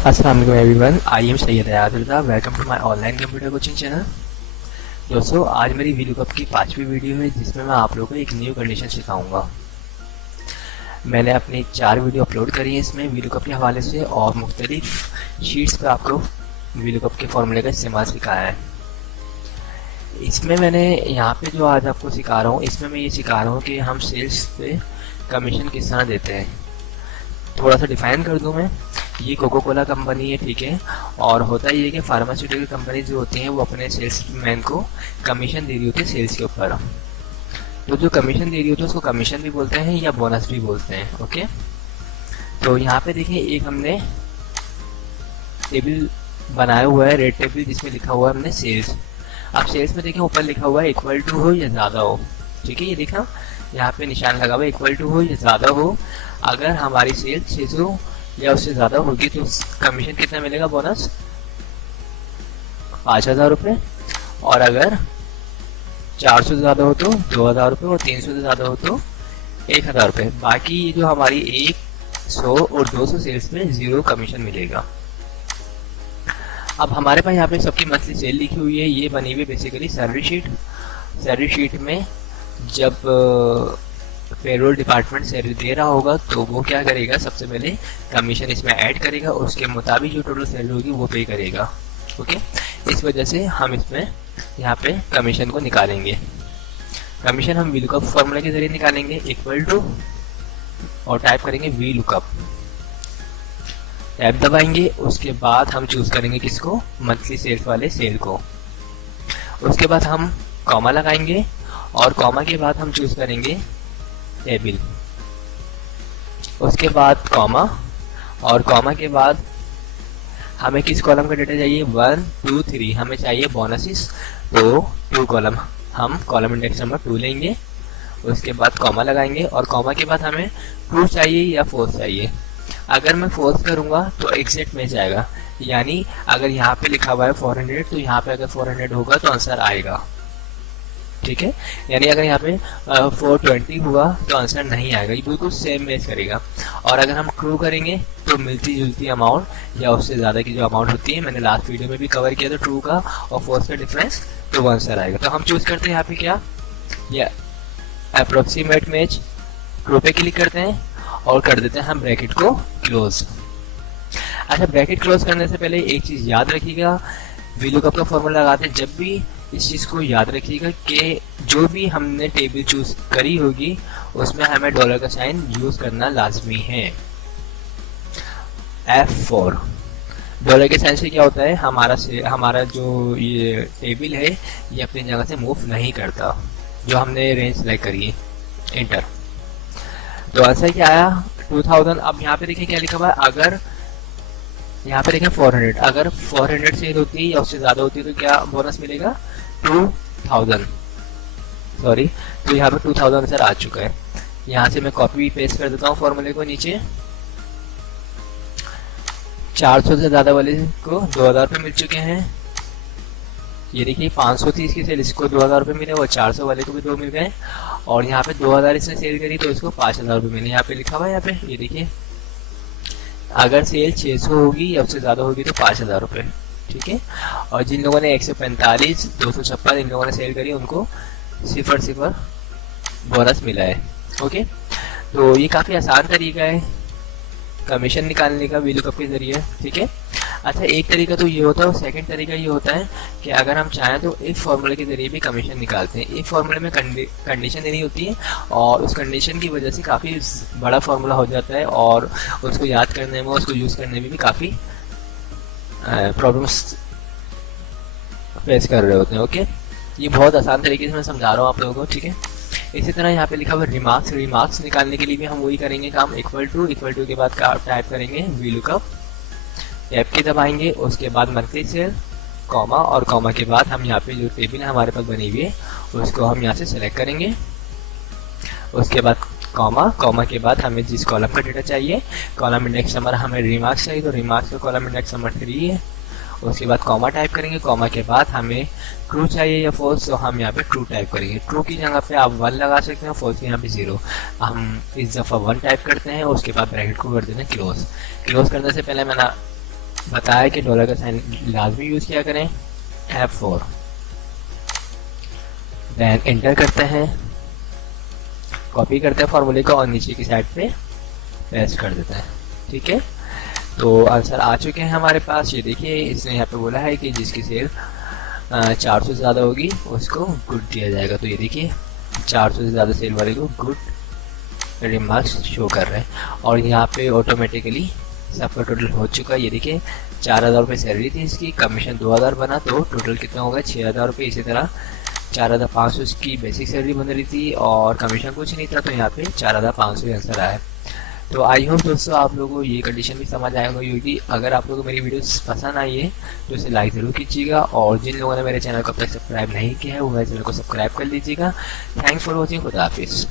अस्सलाम वालेकुम everyone, I am Syed Hayat Raza. Welcome to my online computer coaching channel. दोस्तों, आज मेरी वीलुकअप की 5वीं वीडियो है जिसमें मैं आप लोगों को एक न्यू कंडीशन सिखाऊंगा। मैंने अपनी 4 वीडियो अपलोड करी है इसमें वीलुकअप के हवाले से और मुख्तलिफ शीट्स पे आपको वीलुकअप के फॉर्मूले का इस्तेमाल सिखाया है। इसमें मैंने यहाँ पे जो आज आपको सिखा रहा हूँ, इसमें मैं ये सिखा रहा हूँ कि हम सेल्स पे कमीशन किस तरह देते हैं। थोड़ा सा डिफाइन कर दूँ मैं। ये कोको कोला कंपनी है, ठीक है। और होता ये है कि फार्मास्यूटिकल कंपनी जो होती हैं वो अपने सेल्समैन को कमीशन दे रही होती है सेल्स के ऊपर। तो जो कमीशन दे रही होती है उसको कमीशन भी बोलते हैं या बोनस भी बोलते हैं, ओके। तो यहाँ पे देखिए, एक हमने टेबल बनाया हुआ है, रेड टेबल, जिसमें लिखा हुआ है हमने सेल्स। अब सेल्स में देखें ऊपर लिखा हुआ है इक्वल टू हो या ज़्यादा हो, ठीक है। ये देखा यहाँ पे निशान लगा हुआ है इक्वल टू हो या ज़्यादा हो। अगर हमारी सेल्स 600 या उससे ज़्यादा होगी तो कमीशन कितना मिलेगा, बोनस 5,000 रुपये। और अगर 400 से ज़्यादा हो तो 2,000 रुपये और 300 से ज़्यादा हो तो 1,000 रुपये। बाकी जो हमारी 100 और 200 सेल्स में 0 कमीशन मिलेगा। अब हमारे पास यहाँ पे सबकी मंथली सेल लिखी हुई है, ये बनी हुई basically salary sheet. Salary sheet में जब पेरोल डिपार्टमेंट सैलरी दे रहा होगा तो वो क्या करेगा, सबसे पहले कमीशन इसमें ऐड करेगा, उसके मुताबिक जो टोटल सैलरी होगी वो पे करेगा, ओके। इस वजह से हम इसमें यहाँ पे कमीशन को निकालेंगे। कमीशन हम वीलुकअप फॉर्मूला के जरिए निकालेंगे, इक्वल टू और टाइप करेंगे वीलुकअप, टैब दबाएंगे। उसके बाद हम चूज करेंगे किसको, मंथली सेल्स वाले सेल को। उसके बाद हम कॉमा लगाएंगे और कॉमा के बाद हम चूज करेंगे टेबल। उसके बाद कॉमा, और कॉमा के बाद हमें किस कॉलम का डेटा चाहिए, 1 2 3 हमें चाहिए बोनसेस। तो 2 कॉलम, हम कॉलम इंडेक्स नंबर 2 लेंगे। उसके बाद कॉमा लगाएंगे और कॉमा के बाद हमें ट्रू चाहिए या फॉल्स चाहिए। अगर मैं फॉल्स करूंगा तो एग्जैक्ट मैच आएगा, यानी अगर यहाँ पे लिखा हुआ है 400 तो यहाँ पे अगर 400 होगा तो आंसर आएगा, ठीक है। यानी अगर यहाँ पे 420 हुआ तो आंसर नहीं आएगा, ये बिल्कुल सेम मैच करेगा। और अगर हम ट्रू करेंगे तो मिलती जुलती अमाउंट या उससे ज़्यादा की जो अमाउंट होती है, मैंने लास्ट वीडियो में भी कवर किया था ट्रू का और फॉल्स का डिफरेंस, तो वो आंसर आएगा। तो हम चूज करते हैं यहाँ पे क्या, या अप्रोक्सीमेट मैच, ट्रू पे क्लिक करते हैं और कर देते हैं हम ब्रैकेट को क्लोज। अच्छा, ब्रैकेट क्लोज करने से पहले एक चीज़ याद रखिएगा, वीलुकअप का फॉर्मूला लगाते हैं जब भी इस चीज़ को याद रखिएगा कि जो भी हमने टेबल चूज करी होगी उसमें हमें डॉलर का साइन यूज करना लाजमी है। F4 डॉलर के साइन से क्या होता है, हमारा जो ये टेबल है ये अपनी जगह से मूव नहीं करता, जो हमने रेंज सेलेक्ट करी है, एंटर। तो आंसर क्या आया, 2000। अब यहाँ पे देखिए क्या लिखा हुआ है, अगर यहाँ पे देखें 400, अगर 400 सेल होती है या उससे ज़्यादा होती है तो क्या बोनस मिलेगा, 2000, सॉरी। तो यहाँ पे 2000 आंसर आ चुका है। यहाँ से मैं कॉपी पेस्ट कर देता हूँ फॉर्मूले को नीचे। 400 से ज़्यादा वाले को 2000 रुपये मिल चुके हैं। ये देखिए 530 की सेल, इसको 2000 रुपये मिले और 400 वाले को भी 2 मिल गए। और यहाँ पे 2000 इसने सेल करी तो इसको 5000 रुपये मिले, यहाँ पे लिखा हुआ है। यहाँ पे ये देखिए, अगर सेल 600 होगी या उससे ज़्यादा होगी तो 5000 रुपये, ठीक है। और जिन लोगों ने 145 256 इन लोगों ने सेल करी उनको 0 बोनस मिला है, ओके। तो ये काफ़ी आसान तरीका है कमीशन निकालने का वीलुकअप के जरिए, ठीक है। अच्छा, एक तरीका तो ये होता है और सेकंड तरीका ये होता है कि अगर हम चाहें तो इफ फॉर्मूले के जरिए भी कमीशन निकालते हैं। इफ फॉर्मूले में कंडीशन देनी होती है और उस कंडीशन की वजह से काफ़ी बड़ा फार्मूला हो जाता है और उसको याद करने में, उसको यूज़ करने में भी काफ़ी प्रॉब्लम्स फेस कर रहे होते हैं, ओके। ये बहुत आसान तरीके से मैं समझा रहा हूँ आप लोगों को, ठीक है। इसी तरह यहाँ पे लिखा हुआ रिमार्क्स, रिमार्क्स निकालने के लिए भी हम वही करेंगे काम, इक्वल टू के बाद टाइप करेंगे वीलुकअप, टैब की दबाएंगे। उसके बाद मंथली सेल, कॉमा, और कॉमा के बाद हम यहाँ पे जो टेबल हमारे पास बनी हुई है उसको हम यहाँ से सेलेक्ट करेंगे। उसके बाद कॉमा, कॉमा के बाद हमें जिस कॉलम का डेटा चाहिए, कॉलम इंडेक्स नंबर हमें रिमार्क्स चाहिए तो रिमार्क्स का कॉलम इंडेक्स नंबर 3 है। उसके बाद कॉमा टाइप करेंगे, कॉमा के बाद हमें ट्रू चाहिए या फॉल्स, तो हम यहाँ पे ट्रू टाइप करेंगे। ट्रू की जगह पे आप 1 लगा सकते हैं, फॉल्स की यहाँ पे 0। हम इस दफ़ा 1 टाइप करते हैं, उसके बाद ब्रैकेट को कर देते हैं क्लोज। क्लोज करने से पहले मैंने बताया कि डॉलर का साइन लाजमी यूज़ किया करें। F4 देन एंटर करते हैं, कॉपी करते हैं फॉर्मूले को और नीचे की साइड पे पेस्ट कर देते हैं। ठीक है, तो आंसर आ चुके हैं हमारे पास। ये देखिए इसने यहाँ पे बोला है कि जिसकी सेल 400 से ज़्यादा होगी उसको गुड दिया जाएगा। तो ये देखिए 400 से ज़्यादा सेल वाले को गुड रिमार्क्स शो कर रहे हैं और यहाँ पे ऑटोमेटिकली सबका टोटल हो चुका है। ये देखिए 4000 रुपये सैलरी थी इसकी, कमीशन 2000 बना तो टोटल कितना होगा 6000 रुपये। इसी तरह 4500 की बेसिक सैलरी बन रही थी और कमीशन कुछ नहीं था, तो यहाँ पे 4500 आंसर आया। तो आई होप दोस्तों आप लोगों को ये कंडीशन भी समझ आएगा होगी। अगर आप लोगों को मेरी वीडियोस पसंद आई है तो इसे लाइक ज़रूर कीजिएगा और जिन लोगों ने मेरे चैनल को अब तक सब्सक्राइब नहीं किया है वो मेरे चैनल को सब्सक्राइब कर लीजिएगा। थैंक्स फॉर वॉचिंग, खुदा हाफिज़।